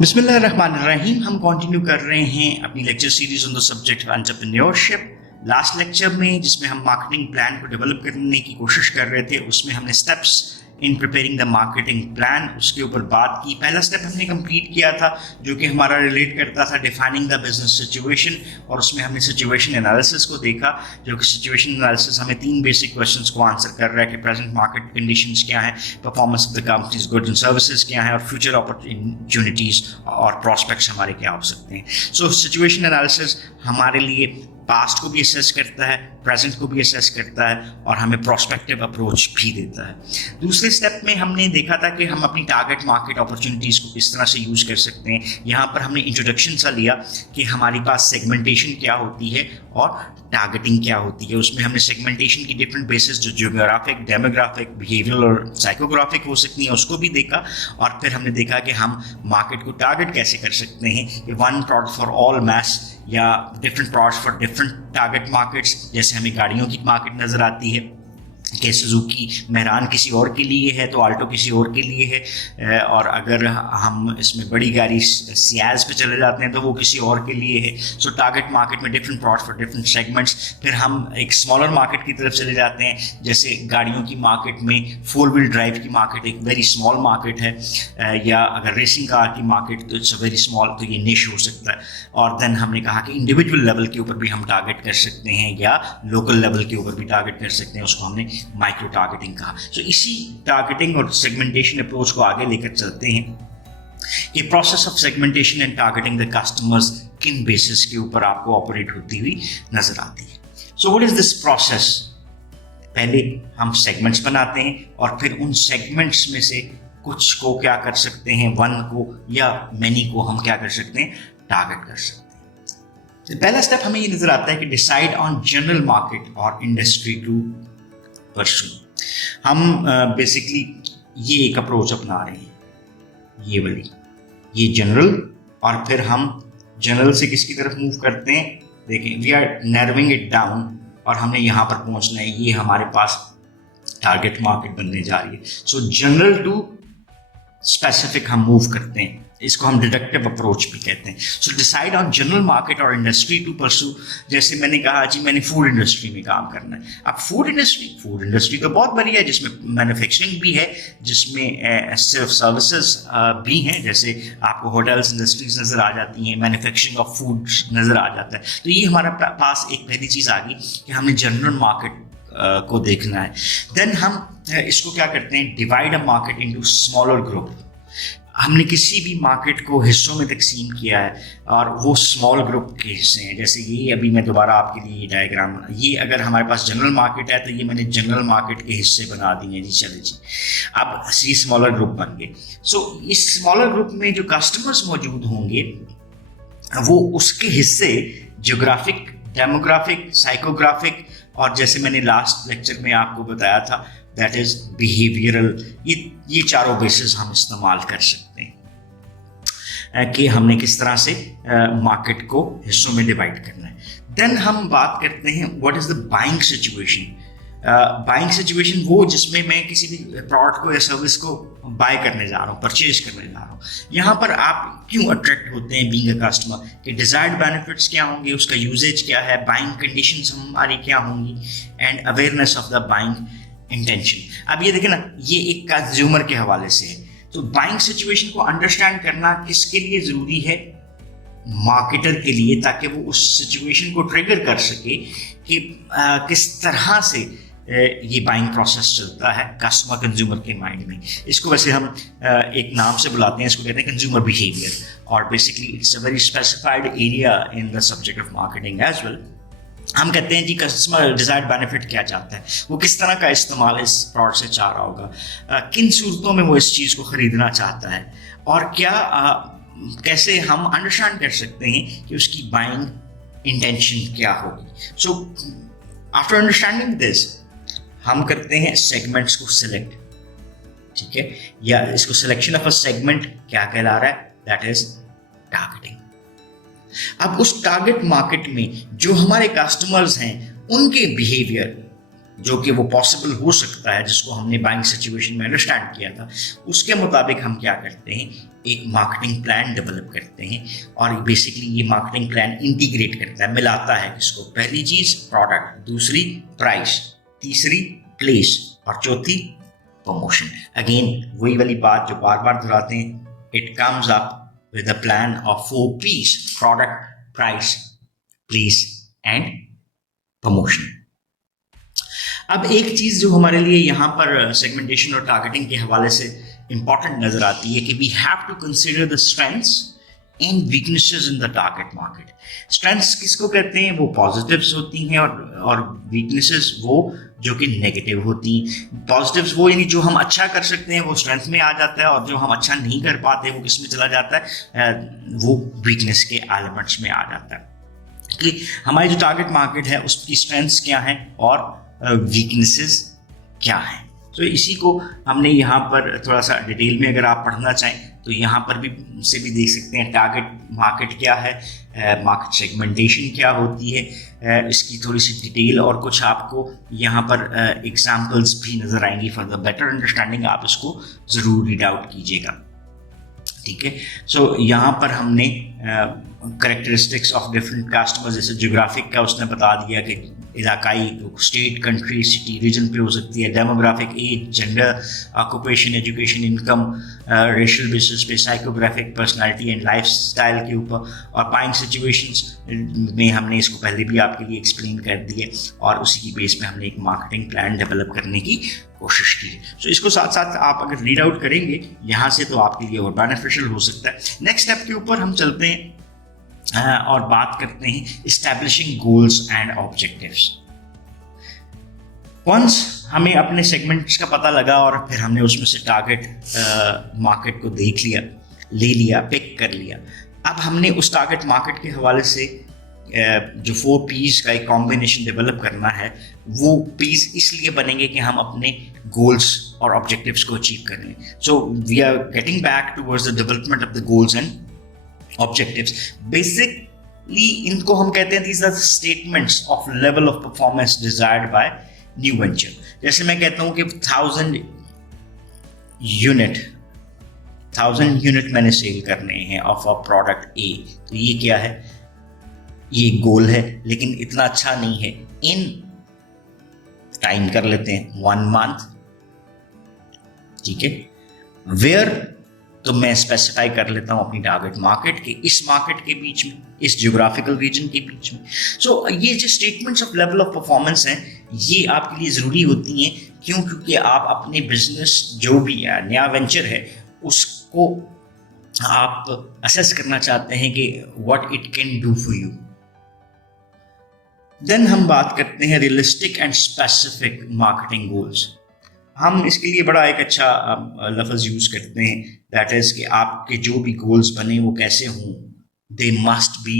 बिस्मिल्लाहिर्रहमानिर्रहीम। हम कंटिन्यू कर रहे हैं अपनी lecture series on the subject entrepreneurship. Last lecture में जिसमें हम मार्केटिंग प्लान को डेवलप करने की कोशिश कर रहे थे, उसमें हमने steps in preparing the marketing plan उसके ऊपर बात की। पहला स्टेप हमने कंप्लीट किया था जो कि हमारा रिलेट करता था डिफाइनिंग द बिजनेस सिचुएशन, और उसमें हमने सिचुएशन एनालिसिस को देखा। जो कि सिचुएशन एनालिसिस हमें 3 बेसिक क्वेश्चंस को आंसर कर रहा है कि प्रेजेंट मार्केट कंडीशंस क्या है, performance of the companies goods and services क्या है, और फ्यूचर अपॉर्चुनिटीज और प्रॉस्पेक्ट्स हमारे क्या हो सकते हैं। सो सिचुएशन एनालिसिस हमारे लिए पास्ट को भी असेस करता है, प्रेजेंट को भी असेस करता है, और हमें प्रोस्पेक्टिव अप्रोच भी देता है। दूसरे स्टेप में हमने देखा था कि हम अपनी टारगेट मार्केट अपॉर्चुनिटीज़ को किस तरह से यूज़ कर सकते हैं। यहाँ पर हमने इंट्रोडक्शन सा लिया कि हमारे पास सेगमेंटेशन क्या होती है और टारगेटिंग क्या होती है। उसमें हमने सेगमेंटेशन की डिफरेंट बेसिस जो जियोग्राफिक, डेमोग्राफिक, बिहेवियरल और साइकोग्राफिक हो सकती हैं उसको भी देखा। और फिर हमने देखा कि हम मार्केट को टारगेट कैसे कर सकते हैं कि one product for all mass या different products for different target markets. जैसे हमें गाड़ियों की मार्केट नज़र आती है कि सुजुकी मेहरान किसी और के लिए है तो आल्टो किसी और के लिए है, और अगर हम इसमें बड़ी गाड़ी सियाज पे चले जाते हैं तो वो किसी और के लिए है। सो टारगेट मार्केट में different products for different segments. फिर हम एक स्मॉलर मार्केट की तरफ चले जाते हैं, जैसे गाड़ियों की मार्केट में 4 व्हील ड्राइव की मार्केट एक वेरी स्मॉल मार्केट है, या अगर रेसिंग कार की मार्केट तो इट्स अ वेरी स्मॉल, तो ये निश हो सकता है। और देन हमने कहा कि इंडिविजुअल लेवल के ऊपर भी हम टारगेट कर सकते हैं या लोकल लेवल के ऊपर भी टारगेट कर सकते हैं, उसको हमने माइक्रो टारगेटिंग कहा। सो इसी टारगेटिंग और सेगमेंटेशन अप्रोच को आगे लेकर चलते हैं कि process of segmentation and targeting the customers किन बेसिस के ऊपर आपको ऑपरेट होती हुई नजर आती है। So what is this process? पहले हम सेगमेंट्स बनाते हैं और फिर उन सेगमेंट्स में से कुछ को क्या कर सकते हैं, वन को या मैनी को हम क्या कर सकते हैं, टारगेट कर सकते हैं। पहला स्टेप हमें ये नजर आता है कि डिसाइड ऑन जनरल मार्केट और इंडस्ट्री टू परसू। हम बेसिकली ये एक अप्रोच अपना रहे हैं, ये वाली, ये जनरल, और फिर हम जनरल से किसकी तरफ मूव करते हैं, देखें we are narrowing it down, और हमने यहाँ पर पहुँचना है। ये हमारे पास टारगेट मार्केट बनने जा रही है। सो जनरल टू स्पेसिफिक हम मूव करते हैं, इसको हम डिडक्टिव अप्रोच भी कहते हैं। So decide on general market और इंडस्ट्री टू परसू। जैसे मैंने कहा जी मैंने फूड इंडस्ट्री में काम करना है। अब फूड इंडस्ट्री तो बहुत बड़ी है, जिसमें मैन्युफैक्चरिंग भी है, जिसमें सिर्फ सर्विसेज भी हैं, जैसे आपको होटल्स इंडस्ट्रीज नज़र आ जाती हैं, मैन्युफैक्चरिंग ऑफ फूड नज़र आ जाता है। तो ये हमारे पास एक पहली चीज़ आ गई कि हमने जनरल मार्केट को देखना है। देन हम इसको क्या करते हैं, divide a market into smaller group. हमने किसी भी मार्केट को हिस्सों में तकसीम किया है और वो स्मॉल ग्रुप के हिस्से हैं। जैसे ये अभी मैं दोबारा आपके लिए डायग्राम, ये अगर हमारे पास जनरल मार्केट है तो ये मैंने जनरल मार्केट के हिस्से बना दिए हैं जी। चले जी, अब ये स्मॉलर ग्रुप बन गए। सो इस स्मॉलर ग्रुप में जो कस्टमर्स मौजूद होंगे वो उसके हिस्से जियोग्राफिक, डेमोग्राफिक, साइकोग्राफिक, और जैसे मैंने लास्ट लेक्चर में आपको बताया था दैट इज बिहेवियरल, ये चारों बेसिस हम इस्तेमाल कर सकते हैं कि हमने किस तरह से मार्केट को हिस्सों में डिवाइड करना है। देन हम बात करते हैं what is the buying situation. Buying situation वो जिसमें मैं किसी भी प्रोडक्ट को या सर्विस को बाय करने जा रहा हूँ, परचेज करने जा रहा हूँ। यहाँ पर आप क्यों अट्रैक्ट होते हैं बीइंग अ कस्टमर, कि डिजायर्ड बेनिफिट्स क्या होंगे, उसका यूजेज क्या है, बाइंग कंडीशंस हमारी क्या होंगी, and awareness of the buying intention. अब ये देखें ना, ये एक कंज्यूमर के हवाले से है। तो बाइंग सिचुएशन को अंडरस्टैंड करना किसके लिए जरूरी है, मार्केटर के लिए, ताकि वो उस सिचुएशन को ट्रिगर कर सके कि किस तरह से ये बाइंग प्रोसेस चलता है कस्टमर कंज्यूमर के माइंड में। इसको वैसे हम एक नाम से बुलाते हैं, इसको कहते हैं कंज्यूमर बिहेवियर, और basically it's a very specified area in the subject of marketing as well. हम कहते हैं जी कस्टमर डिजायर्ड बेनिफिट क्या चाहता है, वो किस तरह का इस्तेमाल इस प्रोडक्ट से चाह रहा होगा, किन सूरतों में वो इस चीज़ को ख़रीदना चाहता है, और क्या कैसे हम अंडरस्टैंड कर सकते हैं कि उसकी बाइंग इंटेंशन क्या होगी। सो आफ्टर अंडरस्टैंडिंग दिस हम करते हैं सेगमेंट्स को सिलेक्ट, ठीक है, या इसको सिलेक्शन ऑफ अ सेगमेंट क्या कहला रहा है, दैट इज टारगेटिंग। अब उस टारगेट मार्केट में जो हमारे कस्टमर्स हैं उनके बिहेवियर जो कि वो पॉसिबल हो सकता है, जिसको हमने बाइंग सिचुएशन में अंडरस्टैंड किया था, उसके मुताबिक हम क्या करते हैं, एक मार्केटिंग प्लान डेवलप करते हैं। और बेसिकली ये मार्केटिंग प्लान इंटीग्रेट करता है, मिलाता है किसको, पहली चीज प्रोडक्ट, दूसरी प्राइस, तीसरी प्लेस और चौथी प्रमोशन। अगेन वही वाली बात जो बार बार दोहराते हैं, it comes up with a plan of 4 P's: product, price, place and promotion. अब एक चीज जो हमारे लिए यहाँ पर सेगमेंटेशन और टारगेटिंग के हवाले से इंपॉर्टेंट नजर आती है कि we have to consider the strengths and weaknesses in the target market. Strengths किसको कहते हैं, वो पॉजिटिव्स होती हैं, और वीकनेसेस वो जो कि नेगेटिव होती हैं। पॉजिटिव्स वो यानी जो हम अच्छा कर सकते हैं वो स्ट्रेंथ में आ जाता है, और जो हम अच्छा नहीं कर पाते वो किस में चला जाता है, वो वीकनेस के एलिमेंट्स में आ जाता है। कि हमारी जो टारगेट मार्केट है उसकी स्ट्रेंथ्स क्या हैं और वीकनेसेस क्या है। तो इसी को हमने यहाँ पर थोड़ा सा डिटेल में अगर आप पढ़ना चाहें तो यहाँ पर भी से भी देख सकते हैं टारगेट मार्केट क्या है, मार्केट सेगमेंटेशन क्या होती है, इसकी थोड़ी सी डिटेल और कुछ आपको यहाँ पर एग्जांपल्स भी नज़र आएंगी। फॉर द बेटर अंडरस्टैंडिंग आप इसको ज़रूर रीड आउट कीजिएगा, ठीक है। सो यहाँ पर हमने करेक्टरिस्टिक्स ऑफ डिफरेंट कस्टमर्स, जैसे ज्योग्राफिक का उसने बता दिया कि इलाकाई, स्टेट, कंट्री, सिटी, रीजन पे हो सकती है, demographic, age, gender, occupation, education, income, racial basis पे, साइकोग्राफिक, पर्सनालिटी एंड लाइफस्टाइल के ऊपर, और बाइंग सिचुएशंस में हमने इसको पहले भी आपके लिए एक्सप्लेन कर दिए, और उसी की बेस पे हमने एक मार्केटिंग प्लान डेवलप करने की कोशिश की। सो इसको साथ साथ आप अगर रीड आउट करेंगे यहाँ से तो आपके लिए और बेनिफिशियल हो सकता है। नेक्स्ट स्टेप के ऊपर हम चलते हैं और बात करते हैं establishing goals and objectives. Once हमें अपने सेगमेंट्स का पता लगा और फिर हमने उसमें से टारगेट मार्केट को देख लिया, ले लिया, पिक कर लिया, अब हमने उस टारगेट मार्केट के हवाले से जो 4 P's का एक कॉम्बिनेशन डेवलप करना है, वो P's इसलिए बनेंगे कि हम अपने गोल्स और ऑब्जेक्टिव्स को अचीव करें। So we are getting back towards the development of the goals and objectives. Basically इनको हम कहते हैं these are statements of level of performance desired by new venture. जैसे मैं कहता हूं कि 1000 यूनिट मैंने सेल करने हैं ऑफ अ प्रोडक्ट ए, तो ये क्या है, ये गोल है, लेकिन इतना अच्छा नहीं है। इन टाइम कर लेते हैं 1 month, ठीक है। वेयर तो मैं स्पेसिफाई कर लेता हूं अपनी टारगेट मार्केट के, इस मार्केट के बीच में, इस ज्योग्राफिकल रीजन के बीच में। सो ये जो statements of level of performance हैं, ये आपके लिए ज़रूरी होती हैं। क्यों? क्योंकि आप अपने बिजनेस जो भी नया वेंचर है उसको आप असेस करना चाहते हैं कि what it can do for you. Then हम बात करते हैं realistic and specific marketing goals. हम इसके लिए बड़ा एक अच्छा लफ्ज़ यूज़ करते हैं, दैट इज़ कि आपके जो भी गोल्स बने वो कैसे हों, they must be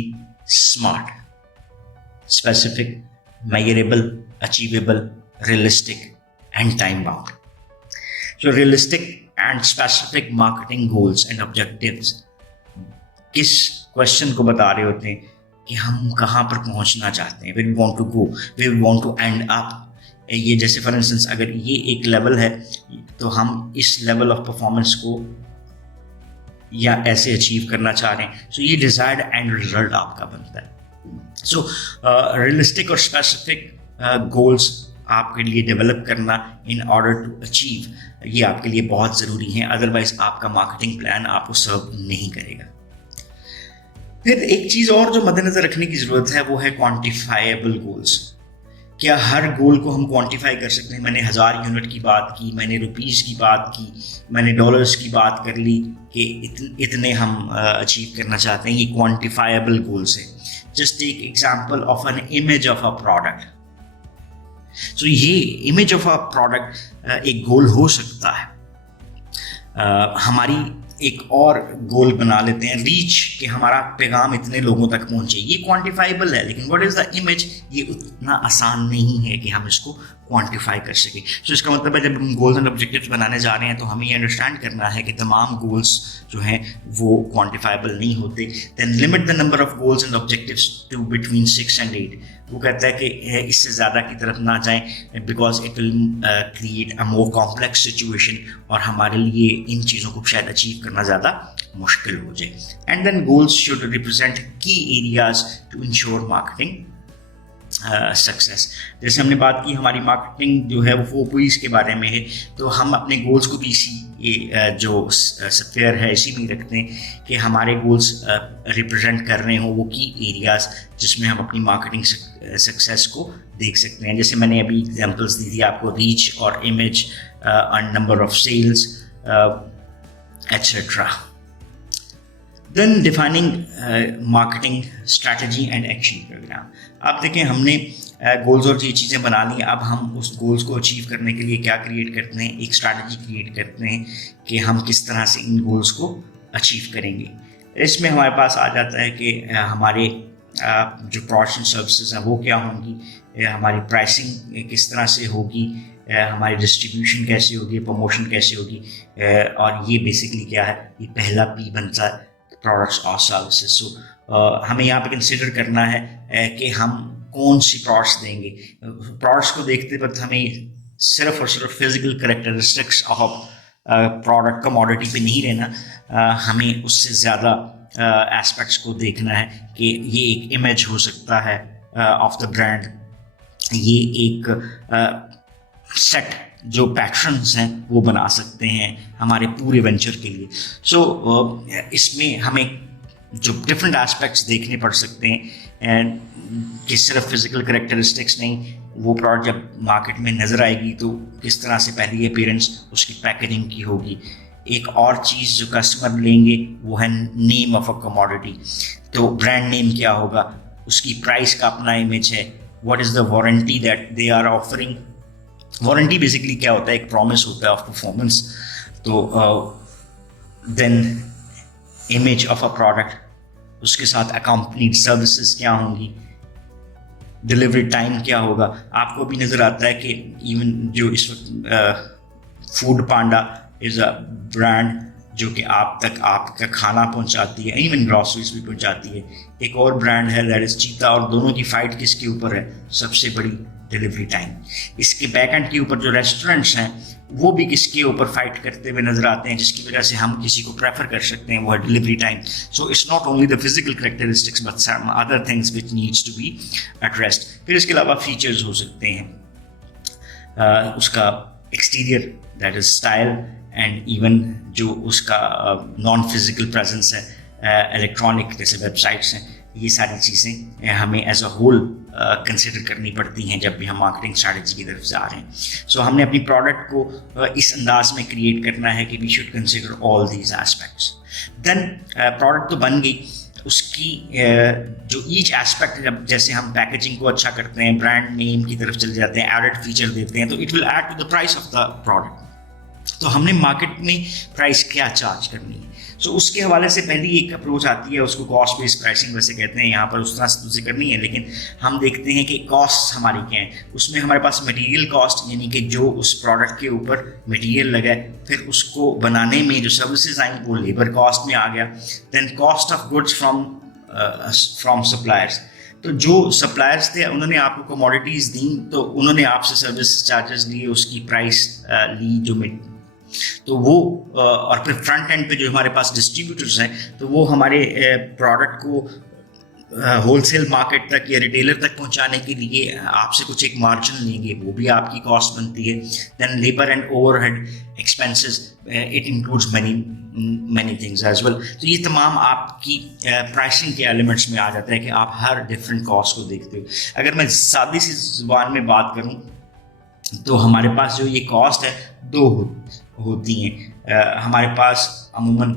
smart, specific, measurable, achievable, realistic and time bound. So realistic and specific marketing goals and objectives किस क्वेश्चन को बता रहे होते हैं कि हम कहाँ पर पहुँचना चाहते हैं, where we want to go, where we want to end up। ये जैसे फॉर इंस्टेंस अगर ये एक लेवल है तो हम इस लेवल ऑफ परफॉर्मेंस को या ऐसे अचीव करना चाह रहे हैं। सो ये डिजायर्ड एंड रिजल्ट आपका बनता है। सो रियलिस्टिक और स्पेसिफिक गोल्स आपके लिए डेवलप करना इन ऑर्डर टू अचीव, ये आपके लिए बहुत ज़रूरी है, अदरवाइज आपका मार्केटिंग प्लान आपको सर्व नहीं करेगा। फिर एक चीज़ और जो मद्देनज़र रखने की ज़रूरत है वो है क्वान्टिफाइबल गोल्स। क्या हर गोल को हम क्वांटिफाई कर सकते हैं? मैंने 1000 यूनिट की बात की, मैंने रुपीस की बात की, मैंने डॉलर्स की बात कर ली कि इतने हम अचीव करना चाहते हैं। ये क्वांटिफाइबल गोल्स है। Just take example of an image of a product. So ये इमेज ऑफ अ प्रोडक्ट एक गोल हो सकता है। हमारी एक और गोल बना लेते हैं रीच, कि हमारा पैगाम इतने लोगों तक पहुंचे। ये क्वांटिफाइबल है, लेकिन व्हाट इज द इमेज, ये उतना आसान नहीं है कि हम इसको क्वांटिफाई कर सकें। सो इसका मतलब है जब हम गोल्स एंड ऑब्जेक्टिव्स बनाने जा रहे हैं तो हमें ये अंडरस्टैंड करना है कि तमाम गोल्स जो हैं वो क्वांटिफाइबल नहीं होते। Then limit the number of goals and objectives to between 6 and 8। वो कहता है कि इससे ज़्यादा की तरफ ना जाएं because it will create a more complex situation और हमारे लिए इन चीज़ों को शायद अचीव करना ज़्यादा मुश्किल हो जाए। And then goals should represent key areas to ensure marketing success. जैसे हमने बात की हमारी मार्केटिंग जो है वो 4 P's के बारे में है, तो हम अपने गोल्स को भी इसी जो सॉफ्टवेयर है इसी में रखते हैं कि हमारे गोल्स रिप्रेजेंट कर रहे हों वो की एरियाज जिसमें हम अपनी मार्केटिंग सक्सेस को देख सकते हैं। जैसे मैंने अभी एग्जांपल्स दी थी आपको, रीच और image, number of sales etcetera. Then defining marketing strategy and action programme. आप देखें हमने गोल्स और ये चीज़ें बना ली, अब हम उस गोल्स को अचीव करने के लिए क्या क्रिएट करते हैं, एक स्ट्रैटेजी क्रिएट करते हैं कि हम किस तरह से इन गोल्स को अचीव करेंगे। इसमें हमारे पास आ जाता है कि हमारे जो प्रोडक्ट्स एंड सर्विसेज हैं वो क्या होंगी, हमारी प्राइसिंग किस तरह से होगी, हमारी डिस्ट्रीब्यूशन कैसे होगी, प्रमोशन कैसे होगी, और ये बेसिकली क्या है, ये पहला P बनता है प्रोडक्ट्स और सर्विसेज। सो हमें यहाँ पे कंसिडर करना है कि हम कौन सी प्रोडक्ट्स देंगे। प्रोडक्ट्स को देखते वक्त हमें सिर्फ और सिर्फ physical characteristics of product commodity पे नहीं रहना, हमें उससे ज़्यादा एस्पेक्ट्स को देखना है कि ये एक इमेज हो सकता है ऑफ द ब्रांड, ये एक सेट जो पैटर्न्स हैं वो बना सकते हैं हमारे पूरे वेंचर के लिए। सो इसमें हमें जो डिफरेंट एस्पेक्ट्स देखने पड़ सकते हैं कि सिर्फ फिजिकल करेक्टरिस्टिक्स नहीं, वो प्रोडक्ट जब मार्केट में नज़र आएगी तो किस तरह से पहली अपीयरेंस उसकी पैकेजिंग की होगी। एक और चीज़ जो कस्टमर लेंगे वो है नेम ऑफ अ कमोडिटी, तो ब्रांड नेम क्या होगा, उसकी प्राइस का अपना इमेज है, what is the warranty that they are offering. Warranty basically क्या होता है, एक प्रॉमिस होता है ऑफ परफॉर्मेंस। तो then image of a product, उसके साथ अकम्पनीड सर्विसेज क्या होंगी, डिलीवरी टाइम क्या होगा। आपको भी नज़र आता है कि इवन जो इस वक्त food Panda is a brand जो कि आप तक आपका खाना पहुंचाती है, इवन ग्रॉसरीज भी पहुंचाती है। एक और ब्रांड है दैट इज़ चीता, और दोनों की फाइट किसके ऊपर है, सबसे बड़ी डिलीवरी टाइम। इसके बैक एंड के ऊपर जो रेस्टोरेंट्स हैं वो भी किसके ऊपर फाइट करते हुए नजर आते हैं, जिसकी वजह से हम किसी को प्रेफर कर सकते हैं, वो है delivery time. So it's not only the physical characteristics but some other things which needs to be addressed. फिर इसके अलावा फीचर्स हो सकते हैं, उसका exterior that is style, and even जो उसका नॉन फिजिकल प्रेजेंस है, इलेक्ट्रॉनिक जैसे वेबसाइट्स हैं, ये सारी चीज़ें हमें एज अ होल कंसिडर करनी पड़ती हैं जब भी हम मार्केटिंग स्ट्रैटेजी की तरफ जा रहे हैं। सो हमने अपनी प्रोडक्ट को इस अंदाज में क्रिएट करना है कि we should consider all these aspects. Then product तो बन गई, उसकी जो ईच एस्पेक्ट, जब जैसे हम पैकेजिंग को अच्छा करते हैं, ब्रांड नेम की तरफ चले जाते हैं, एडेड फीचर देते हैं, तो it will add to the price of the product. तो हमने मार्केट में प्राइस क्या चार्ज करनी है, सो उसके हवाले से पहली एक अप्रोच आती है, उसको कॉस्ट बेस्ड प्राइसिंग वैसे कहते हैं, यहाँ पर उस तरह से दूसरी करनी है, लेकिन हम देखते हैं कि कॉस्ट हमारी क्या है। उसमें हमारे पास मटेरियल कॉस्ट, यानी कि जो उस प्रोडक्ट के ऊपर मटेरियल लगा है, फिर उसको बनाने में जो सर्विसेज आई वो लेबर कॉस्ट में आ गया। Then cost of goods from suppliers, तो जो सप्लायर्स थे उन्होंने आपको कमोडिटीज़ दी, तो उन्होंने आपसे सर्विस चार्जेस लिए, उसकी प्राइस ली जो तो वो, और फिर फ्रंट एंड पे जो हमारे पास डिस्ट्रीब्यूटर्स हैं, तो वो हमारे प्रोडक्ट को होलसेल मार्केट तक या रिटेलर तक पहुंचाने के लिए आपसे कुछ एक मार्जिन लेंगे, वो भी आपकी कॉस्ट बनती है। Then labour and overhead expenses, it includes many things as well. तो ये तमाम आपकी प्राइसिंग के एलिमेंट्स में आ जाता है कि आप हर डिफरेंट कॉस्ट को देखते हो। अगर मैं सादी सी जुबान में बात करूँ तो हमारे पास जो ये कॉस्ट है दो होती हैं। हमारे पास अमूमन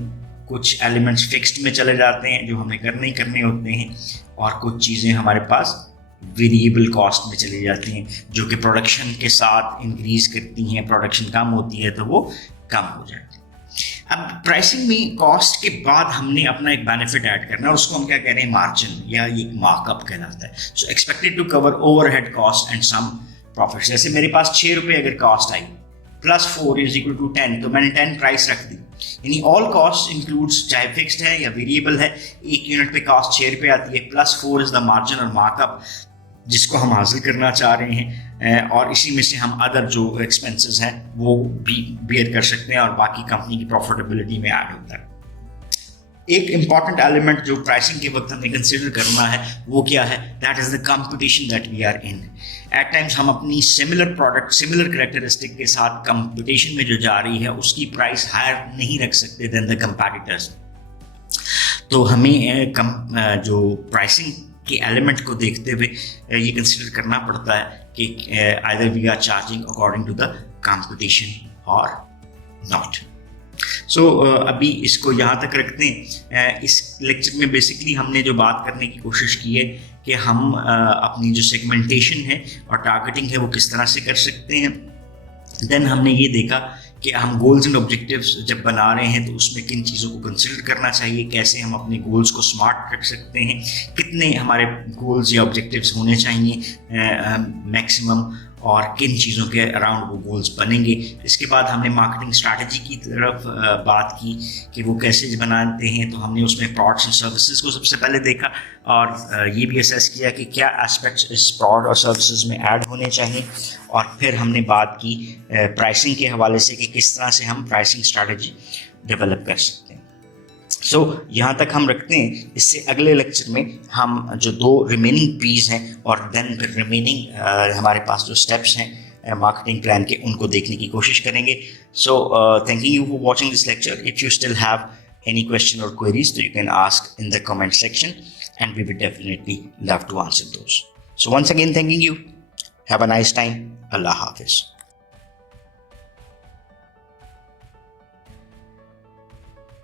कुछ एलिमेंट्स फिक्स्ड में चले जाते हैं जो हमें करने ही करने होते हैं, और कुछ चीज़ें हमारे पास वेरिएबल कॉस्ट में चली जाती हैं जो कि प्रोडक्शन के साथ इंक्रीज करती हैं। प्रोडक्शन कम होती है तो वो कम हो जाती है। अब प्राइसिंग में कॉस्ट के बाद हमने अपना एक बेनिफिट ऐड करना है, उसको हम क्या कह रहे हैं, मार्जिन या ये मार्कअप कहलाता है। So expected to cover overhead cost and some profit. जैसे मेरे पास 6 रुपये अगर cost I plus 4 is equal to 10, तो मैंने 10 प्राइस रख दी। यानी ऑल कॉस्ट इंक्लूड्स, चाहे फिक्स्ड है या वेरिएबल है, एक यूनिट पे कॉस्ट 6 रुपये आती है, प्लस 4 इज द मार्जिन और मार्कअप जिसको हम हासिल करना चाह रहे हैं, और इसी में से हम अदर जो एक्सपेंसेस हैं वो भी बियर कर सकते हैं और बाकी कंपनी की प्रॉफिटेबिलिटी में ऐड होता है। एक इम्पॉर्टेंट एलिमेंट जो प्राइसिंग के वक्त हमें कंसिडर करना है वो क्या है, that is the competition that we are in. At times हम अपनी सिमिलर प्रोडक्ट, सिमिलर कैरेक्टरिस्टिक के साथ कंपटीशन में जो जा रही है उसकी प्राइस हायर नहीं रख सकते देन द कंपैटिटर्स। तो हमें जो प्राइसिंग के एलिमेंट को देखते हुए ये कंसिडर करना पड़ता है कि either we are charging according to the competition और नॉट। सो अभी इसको यहाँ तक रखते हैं। इस लेक्चर में बेसिकली हमने जो बात करने की कोशिश की है कि हम अपनी जो सेगमेंटेशन है और टारगेटिंग है वो किस तरह से कर सकते हैं। देन हमने ये देखा कि हम गोल्स एंड ऑब्जेक्टिव्स जब बना रहे हैं तो उसमें किन चीज़ों को कंसिडर करना चाहिए, कैसे हम अपने गोल्स को स्मार्ट रख सकते हैं, कितने हमारे गोल्स या ऑब्जेक्टिव्स होने चाहिए मैक्सिमम, और किन चीज़ों के अराउंड वो गोल्स बनेंगे। इसके बाद हमने मार्केटिंग स्ट्रैटेजी की तरफ बात की कि वो कैसे बनाते हैं। तो हमने उसमें प्रोडक्ट्स एंड सर्विसेज को सबसे पहले देखा और ये भी असेस किया कि क्या एस्पेक्ट्स इस प्रोडक्ट और सर्विसेज में ऐड होने चाहिए। और फिर हमने बात की प्राइसिंग के हवाले से कि किस तरह से हम प्राइसिंग स्ट्रैटेजी डेवलप कर सकते हैं। सो यहाँ तक हम रखते हैं। इससे अगले लेक्चर में हम जो 2 रिमेनिंग पीस हैं और देन फिर रिमेनिंग हमारे पास जो स्टेप्स हैं मार्केटिंग प्लान के, उनको देखने की कोशिश करेंगे। So thanking you for watching this lecture. If you still have any question or queries, so you can ask in the comment section and we would definitely love to answer those. So once again, thanking you. Have a nice time. Allah Hafiz.